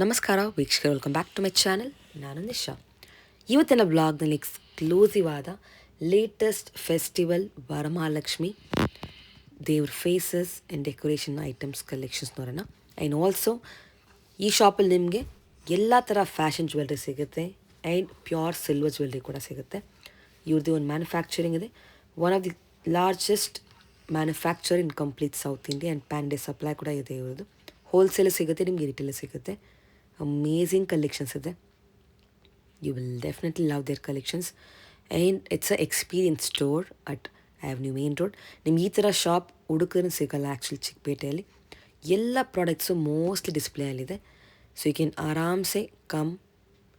ನಮಸ್ಕಾರ ವೀಕ್ಷಕರು, welcome back to my channel. ನಾನು ನಿಶಾ. ಇವತ್ತಿನ ಬ್ಲಾಗ್ನಲ್ಲಿ ಎಕ್ಸ್ಕ್ಲೂಸಿವ್ ಆದ ಲೇಟೆಸ್ಟ್ ಫೆಸ್ಟಿವಲ್ ವರಮಹಾಲಕ್ಷ್ಮಿ ದೇವ್ರ faces and decoration items collections ನೋಡೋಣ. ಆ್ಯಂಡ್ ಆಲ್ಸೋ ಈ ಶಾಪಲ್ಲಿ ನಿಮಗೆ ಎಲ್ಲ ಥರ ಫ್ಯಾಷನ್ ಜ್ಯುವೆಲ್ರಿ ಸಿಗುತ್ತೆ ಆ್ಯಂಡ್ ಪ್ಯೂರ್ ಸಿಲ್ವರ್ ಜ್ಯುವೆಲ್ರಿ ಕೂಡ ಸಿಗುತ್ತೆ. ಇವ್ರದ್ದು ಒಂದು ಮ್ಯಾನುಫ್ಯಾಕ್ಚರಿಂಗ್ ಇದೆ, one of the largest manufacturer in complete south India and pan day supply ಕೂಡ ಇದೆ ಇವ್ರದ್ದು. ಹೋಲ್ಸೇಲ್ ಸಿಗುತ್ತೆ, ನಿಮಗೆ ರಿಟೇಲ್ ಸಿಗುತ್ತೆ. ಅಮೇಝಿಂಗ್ ಕಲೆಕ್ಷನ್ಸ್ ಇದೆ. You will definitely love their collections and it's a experience store at avenue main road. ನಿಮ್ಗೆ ಈ ಥರ ಶಾಪ್ ಹುಡುಕರು ಸಿಗೋಲ್ಲ ಆ್ಯಕ್ಚುಲಿ ಚಿಕ್ಕಪೇಟೆಯಲ್ಲಿ. ಎಲ್ಲ ಪ್ರಾಡಕ್ಟ್ಸು ಮೋಸ್ಟ್ಲಿ ಡಿಸ್ಪ್ಲೇಯಲ್ಲಿದೆ. ಸೊ ಯು ಕ್ಯಾನ್ ಆರಾಮ್ಸೆ come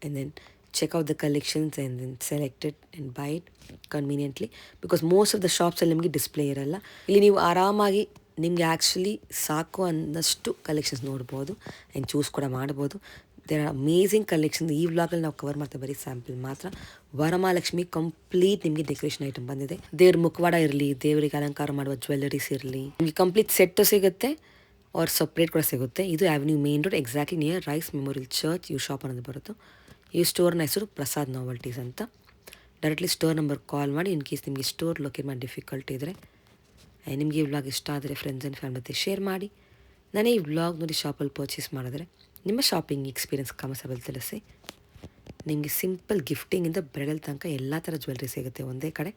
and then check out the collections and then select it and buy it conveniently, because most of the ಶಾಪ್ಸಲ್ಲಿ ನಿಮಗೆ ಡಿಸ್ಪ್ಲೇ ಇರಲ್ಲ. ಇಲ್ಲಿ ನೀವು ಆರಾಮಾಗಿ ನಿಮಗೆ ಆ್ಯಕ್ಚುಲಿ ಸಾಕು ಅನ್ನಷ್ಟು ಕಲೆಕ್ಷನ್ಸ್ ನೋಡ್ಬೋದು ಆ್ಯಂಡ್ ಚೂಸ್ ಕೂಡ ಮಾಡ್ಬೋದು. There are amazing collection. ಈ ವ್ಲಾಗಲ್ಲಿ ನಾವು ಕವರ್ ಮಾಡ್ತಾ ಬರೀ ಸ್ಯಾಂಪಲ್ ಮಾತ್ರ. ವರಮಹಾಲಕ್ಷ್ಮಿ ಕಂಪ್ಲೀಟ್ ನಿಮಗೆ ಡೆಕೋರೇಷನ್ ಐಟಮ್ ಬಂದಿದೆ. ದೇವ್ರ ಮುಖವಾಡ ಇರಲಿ, ದೇವರಿಗೆ ಅಲಂಕಾರ ಮಾಡುವ ಜ್ಯುವೆಲ್ಲರೀಸ್ ಇರಲಿ, ನಿಮಗೆ ಕಂಪ್ಲೀಟ್ ಸೆಟ್ಟು ಸಿಗುತ್ತೆ ಅವ್ರ ಸಪ್ರೇಟ್ ಕೂಡ ಸಿಗುತ್ತೆ. ಇದು avenue main road exactly near Rice memorial church ಇವ್ರ ಶಾಪ್ ಅನ್ನೋದು ಬರುತ್ತೆ. ಈ ಸ್ಟೋರ್ನ ಹೆಸರು ಪ್ರಸಾದ್ ನಾವಲ್ಟೀಸ್ ಅಂತ. ಡೈರೆಕ್ಟ್ಲಿ ಸ್ಟೋರ್ ನಂಬರ್ ಕಾಲ್ ಮಾಡಿ ಇನ್ ಕೇಸ್ ನಿಮಗೆ ಸ್ಟೋರ್ ಲೊಕೇಟ್ ಮಾಡಿ ಡಿಫಿಕಲ್ಟಿ ಇದ್ದರೆ. ನಿಮಗೆ ಈ ವ್ಲಾಗ್ ಇಷ್ಟ ಆದರೆ ಫ್ರೆಂಡ್ಸ್ ಆ್ಯಂಡ್ ಫ್ಯಾಮಿಲಿ ಜೊತೆ ಶೇರ್ ಮಾಡಿ. ನಾನೇ ಈ ವ್ಲಾಗ್ ನೋಡಿ ಶಾಪಲ್ಲಿ ಪರ್ಚೇಸ್ ಮಾಡಿದ್ರೆ ನಿಮ್ಮ ಶಾಪಿಂಗ್ ಎಕ್ಸ್ಪೀರಿಯನ್ಸ್ ಕಮೆಂಟ್ಸಲ್ಲಿ ತಿಳಿಸಿ. ನಿಮಗೆ ಸಿಂಪಲ್ ಗಿಫ್ಟಿಂಗಿಂದ ಬ್ರೈಡಲ್ ತನಕ ಎಲ್ಲ ಥರ ಜ್ಯುವೆಲ್ರಿ ಸಿಗುತ್ತೆ ಒಂದೇ ಕಡೆ.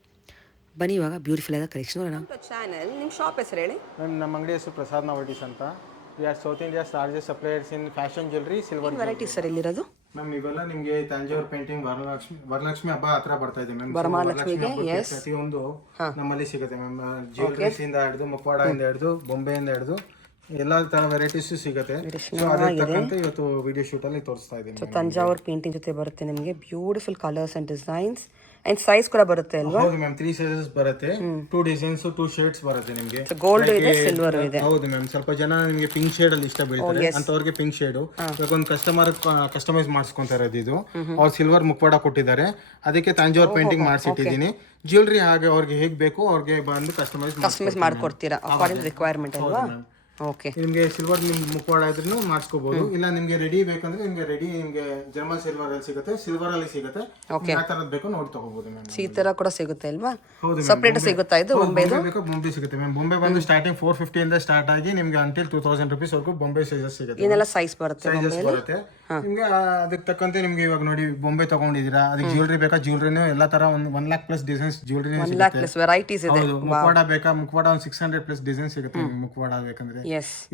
ಬನ್ನಿ ಇವಾಗ ಬ್ಯೂಟಿಫುಲ್ ಆದ ಕಲೆಕ್ಷನ್ ನೋಡೋಣ. ಚಾನಲ್ ನಿಮ್ಮ ಶಾಪ್ ಹೆಸರು ಹೇಳಿ. ನಮ್ಮ ಅಂಗಡಿ ಹೆಸರು ಪ್ರಸಾದ್ ನಾವಲ್ಟೀಸ್ ಅಂತ. We are South India's largest suppliers in fashion jewellery, silver varieties sir ಇಲ್ಲಿರೋದು. ಮ್ಯಾಮ್ ಇವೆಲ್ಲ ನಿಮಗೆ ತಂಜಾವೂರು ಪೇಂಟಿಂಗ್ ವರಲಕ್ಷ್ಮಿ ಹಬ್ಬ ಹತ್ರ ಬರ್ತಾ ಇದೆ ಮ್ಯಾಮ್. ವರಮಹಾಲಕ್ಷ್ಮಿಗೆ ಪ್ರತಿಯೊಂದು ನಮ್ಮಲ್ಲಿ ಸಿಗುತ್ತೆ ಮ್ಯಾಮ್. ಜ್ಯುವೆಲ್ರೀಸ್ ಇಂದ ಹಿಡಿದು ಮುಖವಾಡದಿಂದ ಹಿಡಿದು ಬೊಂಬೆಯಿಂದ ಹಿಡಿದು ಎಲ್ಲ ತರ ವೆರೈಟೀಸ್ ಸಿಗುತ್ತೆ. ಸೊ ಅದಕ್ಕೆ ತಕ್ಕಂತೆ ಇವತ್ತು ವಿಡಿಯೋ ಶೂಟ್ ಅಲ್ಲಿ ತೋರಿಸ್ತಾ ಇದ್ದೀನಿ. ತಂಜಾವೂರು ಪೇಂಟಿಂಗ್ ಜೊತೆ ಬರುತ್ತೆ ನಿಮಗೆ beautiful colours and designs and size ಕೂಡ ಬರುತ್ತೆ ಅಲ್ವಾ? ಹೌದು ಮ್ಯಾಮ್, 3 ಸೈಜಸ್ ಬರುತ್ತೆ, 2 ಡಿಸೈನ್ಸ್, 2 ಶೇಡ್ಸ್ ಬರುತ್ತೆ ನಿಮಗೆ. ಗೋಲ್ಡ್ ಇದೆ, ಸಿಲ್ವರ್ ಇದೆ. ಹೌದು ಮ್ಯಾಮ್, ಸ್ವಲ್ಪ ಜನ ನಿಮಗೆ ಪಿಂಕ್ ಶೇಡ್ ಅಲ್ಲಿ ಇಷ್ಟ ಬೀಳ್ತಾರೆ ಅಂತವ್ರಿಗೆ ಪಿಂಕ್ ಶೇಡ್. ಇವಾಗ ಒಂದು ಕಸ್ಟಮರ್ ಕಸ್ಟಮೈಸ್ ಮಾಡಿಸ್ಕೊಂತಾ ಇರೋದು ಇದು. ಅವ್ರು ಸಿಲ್ವರ್ ಮುಖವಾಡ ಕೊಟ್ಟಿದ್ದಾರೆ, ಅದಕ್ಕೆ ತಂಜಾವೂರು ಪೇಂಟಿಂಗ್ ಮಾಡಿಸಿಟ್ಟಿದ್ದೀನಿ. ಜ್ಯುವೆಲ್ರಿ ಹಾಗೆ ಅವ್ರಿಗೆ ಹೇಗೆ ಬೇಕು ಅವ್ರಿಗೆ ಬಂದು ಕಸ್ಟಮೈಸ್ ಮಾಡ್ಕೊಡ್ತೀರಾ ಅಕಾರ್ಡಿಂಗ್ ರಿಕ್ವೈರ್ಮೆಂಟ್ ಅಲ್ವಾ? ಓಕೆ, ನಿಮಗೆ ಸಿಲ್ವರ್ ನಿಮ್ಗೆ ಮುಖವಾಡ ಇದ್ರೂ ಮಾಡಿಸ್ಕೋಬಹುದು. ಇಲ್ಲ ನಿಮ್ಗೆ ರೆಡಿ ಬೇಕಂದ್ರೆ ನಿಮ್ಗೆ ಜರ್ಮನ್ ಸಿಲ್ವರ್ ಅಲ್ಲಿ ಸಿಗುತ್ತೆ, ಸಿಲ್ವರ್ ಅಲ್ಲಿ ಸಿಗುತ್ತೆ. ಯಾವ ತರದ್ ಬೇಕು ನೋಡಿ ತಗೋಬಹುದು ಮ್ಯಾಮ್. ಈ ತರ ಕೂಡ ಸಿಗುತ್ತೆ ಅಲ್ವಾ? ಹೌದು, ಸಪರೇಟ್ ಸಿಗುತ್ತಾ ಇದು? ಬೊಂಬೆ ಬೇಕು, ಬೊಂಬೆ ಸಿಗುತ್ತೆ ಮ್ಯಾಮ್. ಬೊಂಬೆ ಬಂದು ಸ್ಟಾರ್ಟಿಂಗ್ 450 ಇಂದ ಸ್ಟಾರ್ಟ್ ಆಗಿ ನಿಮ್ಗೆ ಅಂಟಿಲ್ 2000 ರೂಪೀಸ್ ವರೆಗೂ ಬೊಂಬೆ ಸೈಜಸ್ ಸಿಗುತ್ತೆ. ಏನೆಲ್ಲ ಸೈಜ್ ಬರುತ್ತೆ? ಸೈಜಸ್ ಬರುತ್ತೆ ನಿಮ್ಗೆ. ಅದಕ್ಕೆ ತಕ್ಕಂತೆ ನಿಮ್ಗೆ ಇವಾಗ ನೋಡಿ ಬೊಂಬೆ ತಗೊಂಡಿದ್ದೀರಾ, ಅದಕ್ಕೆ ಜ್ಯುವೆಲ್ರಿ ಬೇಕಾ, ಜ್ಯುವೆಲ್ರಿನೂ ಎಲ್ಲ ತರ ಒಂದು 1 lakh ಪ್ಲಸ್ ಡಿಸೈನ್ಸ್ ಜ್ಯುವೆಲ್ರಿ ಸಿಗುತ್ತೆ. ವೆರೈಟೀಸ್ ಇದೆ. ಹೌದು, ಮುಖವಾಡ ಬೇಕಾ, ಮುಖವಾಡ ಒಂದು 600 ಪ್ಲಸ್ ಡಿಸೈನ್ ಸಿಗುತ್ತೆ ಮುಖವಾಡ ಬೇಕಂದ್ರೆ.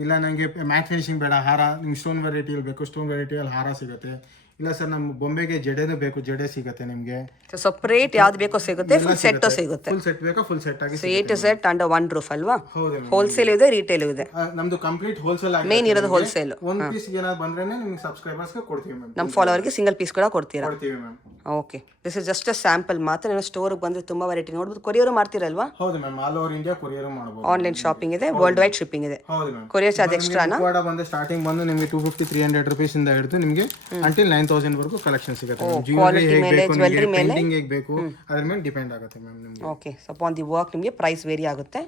ಇಲ್ಲ ನಂಗೆ ಮ್ಯಾಟ್ ಫಿನಿಶಿಂಗ್ ಬೇಡ, ಹಾರ ನಿಮ್ಗೆ ಸ್ಟೋನ್ ವೆರೈಟಿಯಲ್ಲಿ ಬೇಕು, ಸ್ಟೋನ್ ವೆರೈಟಿಯಲ್ಲಿ ಹಾರ ಸಿಗುತ್ತೆ. ಇಲ್ಲ ಸರ್ ನಮ್ಮ ಬೊಂಬೆಗೆ ಜಡೆನೂ ಬೇಕು, ಜಡೆ ಸಿಗುತ್ತೆ ನಿಮಗೆ. ಸಪರೇಟ್ ಯಾವ್ದು ಬೇಕೋ ಸಿಗುತ್ತೆ, ಫುಲ್ ಸೆಟ್ ಸಿಗುತ್ತೆ. ಫುಲ್ ಸೆಟ್ ಬೇಕಾ, ಫುಲ್ ಸೆಟ್ ಆಗಿ A to Z under one roof ಅಲ್ವಾ? ಹೌದು, ಹೋಲ್ಸೇಲ್ ಇದೆ, ರಿಟೇಲ್ ಇದೆ. ನಮ್ದು ಕಂಪ್ಲೀಟ್ ಹೋಲ್ಸೇಲ್ ಆಗಿದೆ. ಮೇನ್ ಇರೋದು ಹೋಲ್ಸೇಲ್. ಒಂದು ಪೀಸ್ ಏನಾದ್ರು ಬಂದ್ರೇನೆ ನಿಮ್ಗೆ ಸಬ್ಸ್ಕ್ರೈಬರ್ಸ್ ಗೆ ಕೊಡ್ತೀವಿ ಮ್ಯಾಮ್. ನಮ್ಮ ಫಾಲೋವರ್ಗೆ ಸಿಂಗಲ್ ಪೀಸ್ ಕೂಡ ಕೊಡ್ತೀರಾ? ಕೊಡ್ತೀವಿ ma'am. Okay, this is just a sample ಮಾತ್ರ. ನೀವು ಸ್ಟೋರ್ಗೆ ಬಂದ್ರೆ ತುಂಬಾ ವೆರೈಟಿ ನೋಡ್ಬೋದು. ಕೊರಿಯರ್ ಮಾಡ್ತೀರಲ್ವಾ? ಹೌದು ma'am, all over India courier ಮಾಡಬಹುದು. ಆನ್ಲೈನ್ ಶಾಪಿಂಗ್ ಇದೆ, ವರ್ಲ್ಡ್ ವೈಡ್ ಶಿಪ್ಪಿಂಗ್ ಇದೆ. ಹೌದು ಮ್ಯಾಮ್. Courier charge ಎಕ್ಸ್ಟ್ರಾನಾ? ಮುಖವಾಡ ಬಂದು ಸ್ಟಾರ್ಟಿಂಗ್ ಬಂದು ನಿಮಗೆ 250-300 ರೂಪೀಸ್ ಇಂದ ಹಿಡಿದು ನಿಮಗೆ ಅಂಟಿಲ್ 9000 ವರೆಗೂ ಕಲೆಕ್ಷನ್ ಸಿಗುತ್ತೆ. ಜ್ಯುವೆಲ್ರಿ ಪೇಂಟಿಂಗ್ ಹೇಗೆ ಬೇಕು ಅದ್ರ ಮೇಲೆ ಡಿಪೆಂಡ್ ಆಗುತ್ತೆ ಮ್ಯಾಮ್ ನಿಮಗೆ. Okay, so upon the work ನಿಮಗೆ ಪ್ರೈಸ್ ವೇರಿ ಆಗುತ್ತೆ.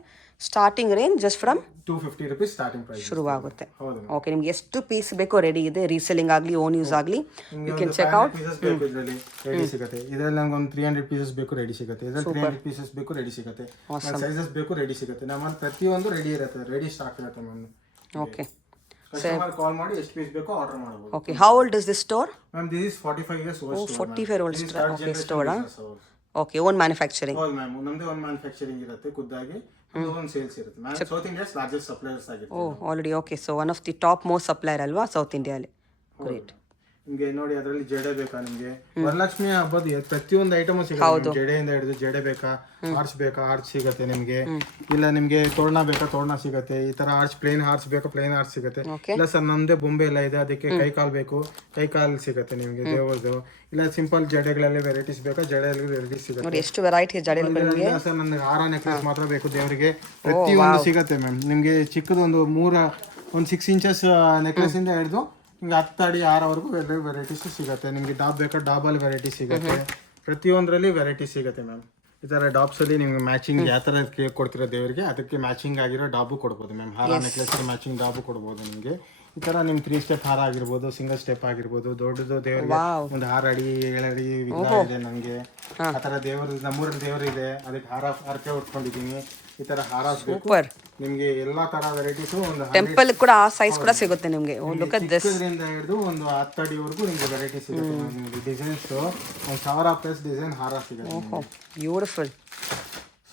Starting range just from 250 rupees starting price ಶುರುವಾಗುತ್ತೆ. ಹೌದು. ಓಕೆ, ನಿಮ್ಗೆ ಎಷ್ಟು ಪೀಸ್ ಬೇಕೋ ರೆಡಿ ಇದೆ. ರೀಸೆಲ್ಲಿಂಗ್ ಆಗಲಿ ಓನ್ ಯೂಸ್ ಆಗಲಿ ಯು ಕ್ಯಾನ್ ಚೆಕ್ ಔಟ್. ಇದರಲ್ಲಿ ರೆಡಿ ಸಿಗುತ್ತೆ. ಇದರಲ್ಲಿ ನಂಗೆ ಒಂದು 300 ಪೀಸಸ್ ಬೇಕು, ರೆಡಿ ಸಿಗುತ್ತೆ. ಇದರಲ್ಲಿ 300 ಪೀಸಸ್ ಬೇಕು, ರೆಡಿ ಸಿಗುತ್ತೆ. ಸೈಜಸ್ ಬೇಕು, ರೆಡಿ ಸಿಗುತ್ತೆ. ನಮ್ಮಲ್ಲಿ ಪ್ರತಿಯೊಂದು ರೆಡಿ ಇರುತ್ತೆ, ರೆಡಿ ಸ್ಟಾಕ್ ಇರುತ್ತೆ ಮ್ಯಾಮ್. ಓಕೆ, ಕಸ್ಟಮರ್ ಕಾಲ್ ಮಾಡಿ ಎಷ್ಟು ಪೀಸ್ ಬೇಕೋ ಆರ್ಡರ್ ಮಾಡಬಹುದು. Okay, how old is this store? Ma'am this is 45 years old. 45 old store. Okay, own manufacturing. ಹೌದು ಮ್ಯಾಮ್, ನಮ್ಮದೇ ಓನ್ ಮ್ಯಾನುಫ್ಯಾಕ್ಚರಿಂಗ್ ಇರುತ್ತೆ, ಖುದ್ದಾಗಿ ಒಂದು ಸೇಲ್ಸ್ ಇರುತ್ತೆ ma'am. South India's largest suppliers ಆಗಿದೆ. Already. Okay, so one of the top most supplier ಅಲ್ವಾ South ಇಂಡಿಯಾಲಿ? Great. ನಿಮಗೆ ನೋಡಿ ಅದರಲ್ಲಿ ಜಡೆ ಬೇಕಾ ನಿಮಗೆ? ವರಲಕ್ಷ್ಮಿ ಹಬ್ಬದ ಪ್ರತಿಯೊಂದು ಐಟಮ್ ಸಿಗುತ್ತೆ. ಜಡೆಯಿಂದ ಹಿಡಿದು ಜಡೆ ಬೇಕಾ, ಆರ್ಚ್ ಬೇಕಾ, ಆರ್ಚ್ ಸಿಗುತ್ತೆ ನಿಮಗೆ. ಇಲ್ಲ ನಿಮಗೆ ತೋರಣ ಬೇಕಾ, ತೋರಣ ಸಿಗುತ್ತೆ. ಈ ತರ ಆರ್ಚ್ ಪ್ಲೇನ್ ಆರ್ಚ್ ಬೇಕಾ, ಪ್ಲೇನ್ ಆರ್ಚ್ ಸಿಗುತ್ತೆ. ಇಲ್ಲ ಸರ್ ನಮ್ದೇ ಬೊಂಬೆ ಎಲ್ಲ ಇದೆ, ಅದಕ್ಕೆ ಕೈ ಕಾಲ್ ಬೇಕು, ಕೈ ಕಾಲ್ ಸಿಗುತ್ತೆ ನಿಮಗೆ ದೇವರದು. ಇಲ್ಲ ಸಿಂಪಲ್ ಜಡೆಗಳಲ್ಲಿ ವೆರೈಟೀಸ್ ಬೇಕಾ, ಜಡೆಯಲ್ಲಿ ವೆರೈಟೀಸ್ ಸಿಗುತ್ತೆ. ಎಷ್ಟು ವೆರೈಟಿ ಜಡೆ? ಸರ್ ನನಗೆ ಹಾರ ನೆಕ್ಲೆಸ್ ಮಾತ್ರ ಬೇಕು ದೇವರಿಗೆ, ಪ್ರತಿಯೊಂದು ಸಿಗುತ್ತೆ ಮ್ಯಾಮ್. ನಿಮಗೆ ಚಿಕ್ಕದು ಒಂದು 6 ಇಂಚಸ್ ನೆಕ್ಲೆಸ್ ಇಂದ ಹಿಡಿದು ನಿಮ್ಗೆ 10 ಅಡಿ ಹಾರವರೆಗೂ ವೆರೈಟೀಸ್ ಸಿಗುತ್ತೆ. ನಿಮಗೆ ಡಾಬ್ ಬೇಕಾ, ಡಾಬಲ್ ವೆರೈಟಿ ಸಿಗುತ್ತೆ. ಪ್ರತಿಯೊಂದರಲ್ಲಿ ವೆರೈಟಿ ಸಿಗುತ್ತೆ ಮ್ಯಾಮ್. ಈ ತರ ಡಾಬ್ಸ್ ಅಲ್ಲಿ ನಿಮ್ಗೆ ಮ್ಯಾಚಿಂಗ್ ಯಾವ ತರ ಕೊಡ್ತಿರೋ ದೇವರಿಗೆ ಅದಕ್ಕೆ ಮ್ಯಾಚಿಂಗ್ ಆಗಿರೋ ಡಾಬು ಕೊಡ್ಬೋದು ಮ್ಯಾಮ್. ಹಾರ ನೆಕ್ಲೆಸ್ ಮ್ಯಾಚಿಂಗ್ ಡಾಬು ಕೊಡ್ಬೋದು ನಿಮಗೆ. ಈ ತರ ನಿಮ್ 3 ಸ್ಟೆಪ್ ಹಾರ ಆಗಿರ್ಬೋದು, ಸಿಂಗಲ್ ಸ್ಟೆಪ್ ಆಗಿರ್ಬೋದು, ದೊಡ್ಡದು ದೇವರಿಗೆ ವಾವ್ ಒಂದು 6 ಅಡಿ 7 ಅಡಿ ವಿಗ್ರಹ ಇದೆ ನಮ್ಗೆ. ಆ ತರ ದೇವರು ನಮ್ಮೂರಲ್ಲಿ ದೇವರು ಇದೆ, ಅದಕ್ಕೆ ಹರಕೆ ಹೊತ್ಕೊಂಡಿದೀನಿ. ಈ ತರ ಹಾರ ಹಾಕ್ಬೇಕು ಸೂಪರ್. ನಿಮ್ಗೆ ಎಲ್ಲಾ ತರ ವೆರೈಟೀಸು ಒಂದು ಟೆಂಪಲ್ ಕೂಡ ಆ ಸೈಜ್ ಕೂಡ ಸಿಗುತ್ತೆ ನಿಮಗೆ. Look at this. ಚಿಕ್ಕದ್ರಿಂದ ಹಿಡಿದು ಒಂದು 10 ಅಡಿವರೆಗೂ ನಿಮ್ಗೆ ವೆರೈಟಿ ಸಿಗುತ್ತೆ. ನಿಮ್ಗೆ ಡಿಸೈನ್ಸ್ 1000+ ಡಿಸೈನ್ ಹಾರ ಸಿಗುತ್ತೆ. ಓಹೋ ಬ್ಯೂಟಿಫುಲ್.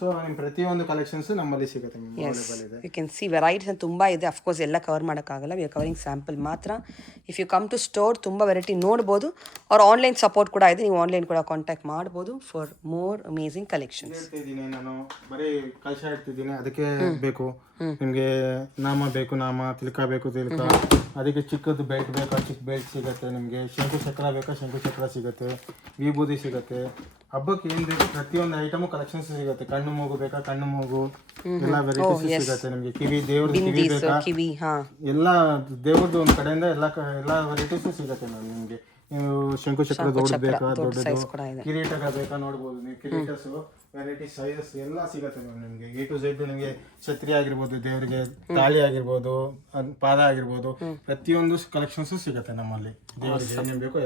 ಸೊ ನಿಮ್ ಪ್ರತಿಯೊಂದು ಕಲೆಕ್ಷನ್ಸ್ ನಮ್ಮಲ್ಲಿ ಸಿಗುತ್ತೆ, ಅವೈಲೇಬಲ್ ಇದೆ. ಯು ಕ್ಯಾನ್ ಸಿ ವೆರೈಟೀಸ್ ತುಂಬ ಇದೆ. ಅಫ್ಕೋರ್ಸ್ ಎಲ್ಲ ಕವರ್ ಮಾಡೋಕ್ಕಾಗಲ್ಲ, ವಿ ಆರ್ ಕವರಿಂಗ್ ಸ್ಯಾಂಪಲ್ ಮಾತ್ರ. If you come to store ತುಂಬ ವೆರೈಟಿ ನೋಡ್ಬೋದು. ಅವ್ರ ಆನ್ಲೈನ್ ಸಪೋರ್ಟ್ ಕೂಡ ಇದೆ, ನೀವು ಆನ್ಲೈನ್ ಕೂಡ ಕಾಂಟ್ಯಾಕ್ಟ್ ಮಾಡ್ಬೋದು ಫಾರ್ ಮೋರ್ ಅಮೇಸಿಂಗ್ ಕಲೆಕ್ಷನ್ಸ್. ಹೇಳ್ತಿದ್ದೀನಿ ನಾನು ಬರೀ ಕಲಶ ಇಡ್ತಿದ್ದೀನಿ, ಅದಕ್ಕೆ ಬೇಕು ನಿಮ್ಗೆ ನಾಮ ಬೇಕು, ನಾಮ ತಿಲಕ ಬೇಕು, ತಿಲಕ. ಅದಕ್ಕೆ ಚಿಕ್ಕದು ಬೆಲ್ಟ್ ಬೇಕಾ, ಚಿಕ್ಕ ಬೆಲ್ಟ್ ಸಿಗುತ್ತೆ ನಿಮ್ಗೆ. ಶಂಕು ಚಕ್ರ ಬೇಕಾ, ಶಂಕು ಚಕ್ರ ಸಿಗುತ್ತೆ. ವಿಭೂತಿ ಸಿಗುತ್ತೆ. ಹಬ್ಬಕ್ಕೆ ಏನ್ ಬೇಕು ಪ್ರತಿಯೊಂದು ಐಟಮು ಕಲೆಕ್ಷನ್ಸ್ ಸಿಗುತ್ತೆ. ಕಣ್ಣು ಮೂಗು ಬೇಕಾ, ಕಣ್ಣು ಮೂಗು ಎಲ್ಲ ವೆರೈಟೀಸ್ ಸಿಗುತ್ತೆ ನಿಮ್ಗೆ. ಕಿವಿ ದೇವ್ರದ್ದು ಕಿವಿ ಬೇಕಾ, ಕಿವಿ ಎಲ್ಲ ದೇವ್ರದ್ದು ಒಂದ್ ಕಡೆಯಿಂದ ಎಲ್ಲ ವೆರೈಟೀಸ್ ಸಿಗುತ್ತೆ ಮ್ಯಾಮ್ ನಿಮ್ಗೆ. ನೀವು ಶಂಕು ಚಕ್ರ ದೊಡ್ಡದು ಬೇಕಾ, ದೊಡ್ಡದು. ಕಿರೀಟಗ ಬೇಕಾ ನೋಡ್ಬೋದು ನೀವು. ಕಿರೀಟಸ್ ವೆರೈಟಿ ಸೈಜಸ್ ಎಲ್ಲ ಸಿಗುತ್ತೆ ಮ್ಯಾಮ್ ನಿಮ್ಗೆ. A to Z ನಿಮ್ಗೆ ಛತ್ರಿ ಆಗಿರ್ಬೋದು, ದೇವರಿಗೆ ತಾಳಿ ಆಗಿರ್ಬೋದು, ಪಾದ ಆಗಿರ್ಬೋದು, ಪ್ರತಿಯೊಂದು ಕಲೆಕ್ಷನ್ಸ್ ಸಿಗುತ್ತೆ ನಮ್ಮಲ್ಲಿ. ದೇವರಿಗೆ ಏನೇನು ಬೇಕೋ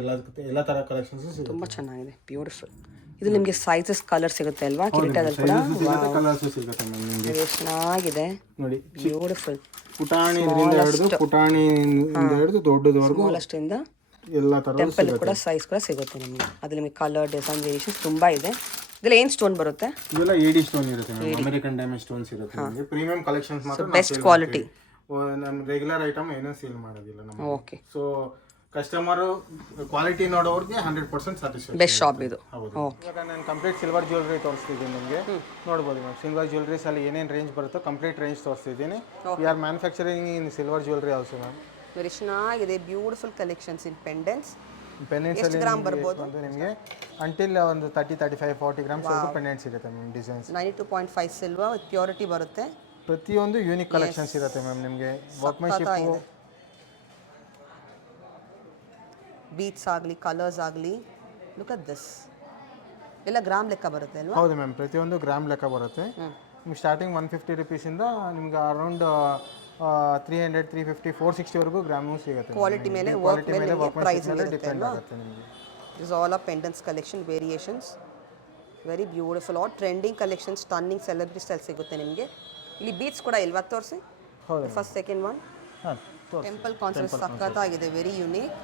ಎಲ್ಲ ತರ ಕಲೆಕ್ಷನ್ಸ್ ಸಿಗುತ್ತೆ. ತುಂಬ ಚೆನ್ನಾಗಿದೆ, ಬ್ಯೂಟಿಫುಲ್. ಇದು ನಿಮಗೆ ಸೈಜಸ್ ಕಲರ್ ಸಿಗುತ್ತೆ ಅಲ್ವಾ ಕಿರೀಟದಲ್ಲಿ ಕೂಡ? ಕಲರ್ಸ್ ಸಿಗುತ್ತೆ ಮ್ಯಾಮ್ ನಿಮ್ಗೆ. ಚೆನ್ನಾಗಿದೆ ನೋಡಿ, ಬ್ಯೂಟಿಫುಲ್. ಪುಟಾಣಿ ಹಿಡಿದು ದೊಡ್ಡದವರೆಗೂ ಸ್ಮಾಲೆಸ್ಟ್ ಇಂದ ಎಲ್ಲ ತರ ಟೆಂಪಲ್ ಕೂಡ ಸೈಜ್ ಕೂಡ ಸಿಗುತ್ತೆ ನಿಮಗೆ. ಅದು ನಿಮಗೆ ಕಲರ್ ಡಿಸೈನ್ ವೇರಿಯೇಷನ್ಸ್ ತುಂಬಾ ಇದೆ. ಇದೆಲ್ಲ ಏನು ಸ್ಟೋನ್ ಬರುತ್ತೆ? ಇದೆಲ್ಲ AD ಸ್ಟೋನ್ ಇರುತ್ತೆ ಮ್ಯಾಮ್. ಅಮೆರಿಕನ್ ಡೈಮಂಡ್ ಸ್ಟೋನ್ಸ್ ಇರುತ್ತೆ ನಿಮಗೆ. ಪ್ರೀಮಿಯಂ ಕಲೆಕ್ಷನ್ಸ್ ಮಾತ್ರ ಬೆಸ್ಟ್ ಕ್ವಾಲಿಟಿ. ನಮ್ಮ ರೆಗ್ಯುಲರ್ ಐಟಮ್ ಏನೂ ಸೇಲ್ ಮಾಡೋದಿಲ್ಲ ನಮ್ಮ. ಓಕೆ. ಸೊ ಕಸ್ಟಮರ್ ಕ್ವಾಲಿಟಿ ನೋಡೋರಿಗೆ 100% ಸ್ಯಾಟಿಸ್ಫ್ಯಾಕ್ಷನ್. ಬೆಸ್ಟ್ ಶಾಪ್ ಇದು. ಹೌದು. ಇವಾಗ ನಾನು ಕಂಪ್ಲೀಟ್ ಸಿಲ್ವರ್ ಜ್ಯುವೆಲರಿ ತೋರಿಸ್ತಿದ್ದೀನಿ ನಿಮಗೆ. ನೋಡ್ಬೋದು ಮ್ಯಾಮ್, ಸಿಲ್ವರ್ ಜ್ಯುವೆಲರೀಸ್ ಅಲ್ಲಿ ಏನೇನು ರೇಂಜ್ ಬರುತ್ತೋ ಕಂಪ್ಲೀಟ್ ರೇಂಜ್ ತೋರಿಸ್ತಿದ್ದೀನಿ. We are manufacturing in silver jewellery also ma'am. Very ಚೆನ್ನಾಗಿದೆ, beautiful collections in pendants. Pendants ಅಲ್ಲಿ ಗ್ರಾಮ್ ಬರ್ಬೋದು ನಿಮಗೆ ಅಂಟಿಲ್ ಒಂದು 30-35-40 ಗ್ರಾಮ್ಸ್ ವರೆಗೂ ಪೆಂಡೆಂಟ್ ಸಿಗುತ್ತೆ ma'am. Designs 92.5 silver with purity ಬರುತ್ತೆ. ಪ್ರತಿಯೊಂದು ಯೂನಿಕ್ ಕಲೆಕ್ಷನ್ಸ್ ಇರುತ್ತೆ ಮ್ಯಾಮ್ ನಿಮಗೆ. ವರ್ಕ್ಮೆನ್ಶಿಪ್, ಬೀಟ್ಸ್ ಆಗಲಿ, ಕಲರ್ಸ್ ಆಗಲಿ, ಲುಕ್ ಅಟ್ ದಿಸ್. ಎಲ್ಲ ಗ್ರಾಮ್ ಲೆಕ್ಕ ಬರುತ್ತೆ ಅಲ್ವಾ? ಹೌದು ಮ್ಯಾಮ್, ಪ್ರತಿಯೊಂದು ಗ್ರಾಮ್ ಲೆಕ್ಕ ಬರುತ್ತೆ. ನಿಮ್ಗೆ ಸ್ಟಾರ್ಟಿಂಗ್ 150 ರುಪೀಸಿಂದ ನಿಮ್ಗೆ ಅರೌಂಡ್ 300, 350, 460 ವರೆಗೂ ಗ್ರಾಮು ಸಿಗುತ್ತೆ. ಕ್ವಾಲಿಟಿ ಮೇಲೆ ಪ್ರೈಸ್ ಡಿಪೆಂಡ್ ಆಗುತ್ತೆ ನಿಮಗೆ. This all of pendants collection variations, very beautiful. All trending collections, stunning celebrity style ಸಿಗುತ್ತೆ ನಿಮಗೆ. ಇಲ್ಲಿ ಬೀಟ್ಸ್ ಕೂಡ ಇಲ್ವಾ ತೋರಿಸಿ? ಹೌದು. ಫಸ್ಟ್ ಸೆಕೆಂಡ್ ಒನ್ ಹಾಂ, ಟೆಂಪಲ್ ಕಾನ್ಸೆಪ್ಟ್ ಸಖತ್ತಾಗಿದೆ, ವೆರಿ ಯುನೀಕ್.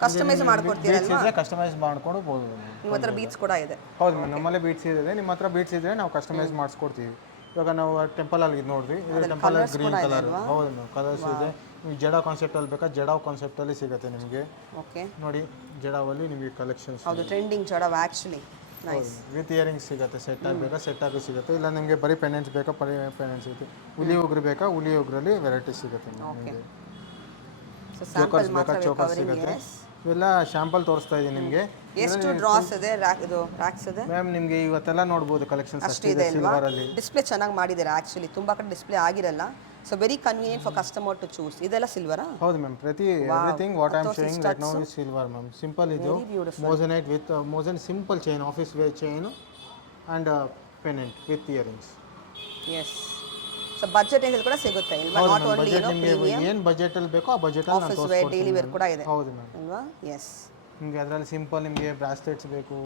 ಕಸ್ಟಮೈಸ್ ಮಾಡ್ಕೊಡ್ತೀರಲ್ವಾ? ಕಸ್ಟಮೈಸ್ ಮಾಡ್ಕೊಡ್ಬೋದು. ನಿಮ್ಮ ಹತ್ರ ಬೀಟ್ಸ್ ಕೂಡ ಇದೆ? ಹೌದು ಮ್ಯಾಮ್, ನಮ್ಮಲ್ಲೇ ಬೀಟ್ಸ್ ಇದೆ. ನಿಮ್ಮ ಹತ್ರ ಬೀಟ್ಸ್ ಇದ್ರೆ ನಾವು ಕಸ್ಟಮೈಸ್ ಮಾಡಿಸ್ಕೊಡ್ತೀವಿ. ಇವಾಗ ನಾವು ಟೆಂಪಲ್ ಅಲ್ಲಿ ನೋಡ್ರಿ, ಇದು ಟೆಂಪಲ್ ಗ್ರೀನ್ ಕಲರ್. ಹೌದು ಮ್ಯಾಮ್, ಕಲರ್ಸ್ ಇದೆ. ನಿಮ್ಗೆ ಜಡಾ ಕಾನ್ಸೆಪ್ಟ್ ಅಲ್ಲಿ ಬೇಕಾ, ಜಡಾ ಕಾನ್ಸೆಪ್ಟ್ ಅಲ್ಲಿ ಸಿಗುತ್ತೆ ನಿಮಗೆ. ಓಕೆ, ನೋಡಿ ಜಡಾವಲ್ಲಿ ನಿಮಗೆ ಕಲೆಕ್ಷನ್ಸ್. ಹೌದು, ಟ್ರೆಂಡಿಂಗ್ ಜಡಾ ಆಕ್ಚುಲಿ ನೈಸ್. ವಿತ್ ಇಯರಿಂಗ್ಸ್ ಸಿಗುತ್ತೆ. ಸೆಟ್ ಆಗಬೇಕಾ, ಸೆಟ್ ಆಗು ಸಿಗುತ್ತೆ. ಇಲ್ಲ ನಿಮಗೆ ಬರೀ ಪೆಂಡೆಂಟ್ಸ್ ಬೇಕಾ, ಬರೀ ಪೆಂಡೆಂಟ್ಸ್ ಸಿಗುತ್ತೆ. ಹುಲಿ ಉಗ್ರು ಬೇಕಾ, ಹುಲಿ ಉಗ್ರಲ್ಲಿ ವೆರೈಟೀಸ್ ಸಿಗುತ್ತೆ ನಿಮಗೆ. ಚೋಕರ್ಸ್ ಬೇಕಾ, ಚೋಕರ್ಸ್ ಸಿಗುತ್ತೆ. ಇವೆಲ್ಲ ಶಾಂಪಲ್ ತೋರಿಸ್ತಾ ಇದ್ದೀನಿ ನಿಮಗೆ. ಎಷ್ಟು ಡ್ರಾಸ್ ಇದೆ, ರ್ಯಾಕ್ಸ್ ಇದೆ ಮ್ಯಾಮ್? ನಿಮಗೆ ಇವತ್ತೆಲ್ಲ ನೋಡ್ಬೋದು ಕಲೆಕ್ಷನ್ಸ್ ಅಷ್ಟಿದೆ ಸಿಲ್ವರ್ ಅಲ್ಲಿ. ಡಿಸ್ಪ್ಲೇ ಚೆನ್ನಾಗಿ ಮಾಡಿದ್ದಾರೆ ಆಕ್ಚುಲಿ, ತುಂಬಾ ಕಡೆ ಡಿಸ್ಪ್ಲೇ ಆಗಿರಲ್ಲ. So very convenient for customer to choose. ಇದೆಲ್ಲ ಸಿಲ್ವರಾ? ಹೌದು ma'am, everything what I am showing right now is silver ma'am. Simple ಇದು ಮೋಸನೈಟ್ ವಿತ್ ಮೋಸನ್ simple chain, office wear chain and pendant with earrings. Yes. So budget range ಕೂಡ ಸಿಗುತ್ತೆ ಇಲ್ವಾ? Not only premium. ಏನು budget ಅಲ್ಲಿ ಬೇಕೋ ಆ budget ಅಲ್ಲಿ ಆಫೀಸ್ ವೇರ್, ಡೈಲಿ ವೇರ್ ಕೂಡ ಇದೆ. ಹೌದು ಮ್ಯಾಮ್ ಅಲ್ವಾ? ಎಸ್. ನಿಮಗೆ ಅದರಲ್ಲಿ ಸಿಂಪಲ್ ನಿಮಗೆ ಬ್ರಾಸ್ಲೆಟ್ಸ್ ಬೇಕು,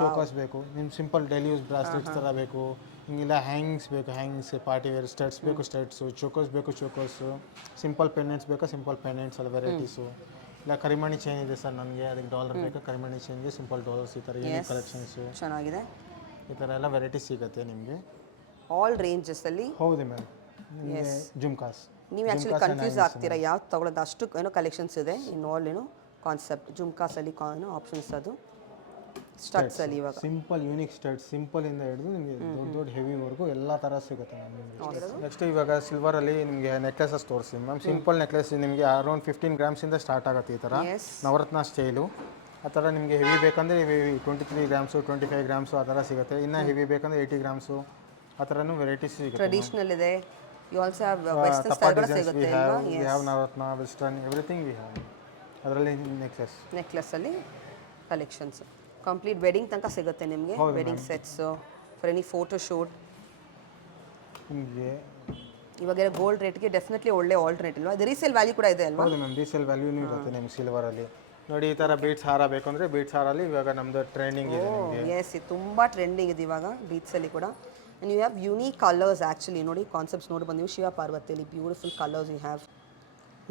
ಚೋಕರ್ಸ್ ಬೇಕು, ನಿಮ್ಗೆ ಸಿಂಪಲ್ ಡೈಲಿ ಯೂಸ್ ಬ್ರಾಸ್ಲೆಟ್ಸ್ ಥರ ಬೇಕು. ಹಿಂಗಿಲ್ಲ ಹ್ಯಾಂಗಿಂಗ್ಸ್ ಬೇಕು, ಹ್ಯಾಂಗಿಂಗ್ಸ್, ಪಾರ್ಟಿ ವೇರ್ ಸ್ಟಡ್ಸ್ ಬೇಕು, ಸ್ಟಡ್ಸು, ಚೋಕರ್ಸ್ ಬೇಕು, ಚೋಕರ್ಸು, ಸಿಂಪಲ್ ಪೆಂಡೆಂಟ್ಸ್ ಬೇಕಾ, ಸಿಂಪಲ್ ಪೆಂಡೆಂಟ್ಸ್ ಅಲ್ಲಿ ವೆರೈಟೀಸು. ಇಲ್ಲ ಕರಿಮಣಿ ಚೈನ್ ಇದೆ ಸರ್ ನನಗೆ, ಅದಕ್ಕೆ ಡಾಲರ್ ಬೇಕಾ, ಕರಿಮಣಿ ಚೈನ್ಗೆ ಸಿಂಪಲ್ ಡಾಲರ್ಸ್, ಈ ಥರ ಏನೇ ಕಲೆಕ್ಷನ್ಸು ಚೆನ್ನಾಗಿದೆ. ಈ ಥರ ಎಲ್ಲ ವೆರೈಟೀಸ್ ಸಿಗುತ್ತೆ ನಿಮಗೆ ಆಲ್ ರೇಂಜಸ್ ಅಲ್ಲಿ. ಹೌದು ಮ್ಯಾಮ್. ಜುಮ್ಕಾಸ್, ನೀವು ಆ್ಯಕ್ಚುಲಿ ಕನ್ಫ್ಯೂಸ್ ಆಗ್ತೀರಾ ಯಾವ್ದು ತಗೊಳ್ಳೋದು, ಅಷ್ಟು ಏನೋ ಕಲೆಕ್ಷನ್ಸ್ ಇದೆ ಇನ್ ಆಲ್ ಏನೋ ಕಾನ್ಸೆಪ್ಟ್. ಜುಮ್ಕಾಸಲ್ಲಿ ಏನೋ ಆಪ್ಷನ್ಸ್, ಅದು ಸ್ಟಡ್ಸ್ ಅಲ್ಲಿ ಇವಾಗ ಸಿಂಪಲ್ ಯೂನಿಕ್ ಸ್ಟಡ್ಸ್, ಸಿಂಪಲ್ ಇಂದ ಹಿಡಿದು ನಿಮಗೆ ದೊಡ್ಡ ದೊಡ್ಡ ಹೆವಿವರೆಗೂ ಎಲ್ಲ ಥರ ಸಿಗುತ್ತೆ ಮ್ಯಾಮ್. ನೆಕ್ಸ್ಟ್ ಇವಾಗ ಸಿಲ್ವರಲ್ಲಿ ನಿಮಗೆ ನೆಕ್ಲೆಸಸ್ ತೋರಿಸಿ ಮ್ಯಾಮ್. ಸಿಂಪಲ್ ನೆಕ್ಲೆಸ್ ನಿಮಗೆ ಅರೌಂಡ್ 15 ಗ್ರಾಮ್ಸಿಂದ ಸ್ಟಾರ್ಟ್ ಆಗುತ್ತೆ. ಈ ಥರ ನವರತ್ನ ಸ್ಟೈಲು. ಆ ಥರ ನಿಮಗೆ ಹೆವಿ ಬೇಕಂದರೆ 23 ಗ್ರಾಮ್ಸು, 25 ಗ್ರಾಮ್ಸು ಆ ಥರ ಸಿಗುತ್ತೆ. ಇನ್ನು ಹೆವಿ ಬೇಕಂದರೆ 80 ಗ್ರಾಮ್ಸು ಆ ಥರನೂ ವೆರೈಟೀಸ್ ಸಿಗುತ್ತೆ. ಟ್ರೆಡಿಷನಲ್ ಇದೆ. You also have western style ಕೂಡ ಸಿಗುತ್ತೆ ಅಲ್ವಾ? We have Navaratna, western, everything we have. ಅದರಲ್ಲಿ ನೆಕ್ಲೆಸ್ ಅಲ್ಲಿ ಕಲೆಕ್ಷನ್ಸ್ ಕಂಪ್ಲೀಟ್ ವೆಡ್ಡಿಂಗ್ ತನಕ ಸಿಗುತ್ತೆ ನಿಮಗೆ. Wedding sets for any photo shoot. ನಿಮಗೆ ಇವಾಗ ಗೋಲ್ಡ್ ರೇಟ್ಗೆ ಡೆಫಿನೆಟ್ಲಿ ಒಳ್ಳೆ ಆಲ್ಟರ್ನೇಟ್ ಅಲ್ವಾ? ಇದು ರೀಸೇಲ್ ವ್ಯಾಲ್ಯೂ ಕೂಡ ಇದೆ ಅಲ್ವಾ? ಹೌದು ಮ್ಯಾಮ್, ರೀಸೇಲ್ ವ್ಯಾಲ್ಯೂನೂ ಇರುತ್ತೆ ನಿಮ್ಗೆ ಸಿಲ್ವರಲ್ಲಿ. ನೋಡಿ ಈ ಥರ ಬೀಟ್ಸ್ ಹಾರ ಬೇಕು ಅಂದರೆ ಬೀಟ್ಸ್ ಹಾರಲ್ಲಿ ಇವಾಗ ನಮ್ಮದು ಟ್ರೆಂಡಿಂಗ್ ಇದೆ ನಿಮಗೆ. ಎಸ್, ಇದು ತುಂಬ ಟ್ರೆಂಡಿಂಗ್ ಇದೆ ಇವಾಗ ಬೀಟ್ಸಲ್ಲಿ ಕೂಡ. And you have unique colours actually. ನೋಡಿ ಕಾನ್ಸೆಪ್ಟ್ಸ್ ನೋಡಿ ಬಂದು ಶಿವ ಪಾರ್ವತಿಯಲ್ಲಿ beautiful colours you have.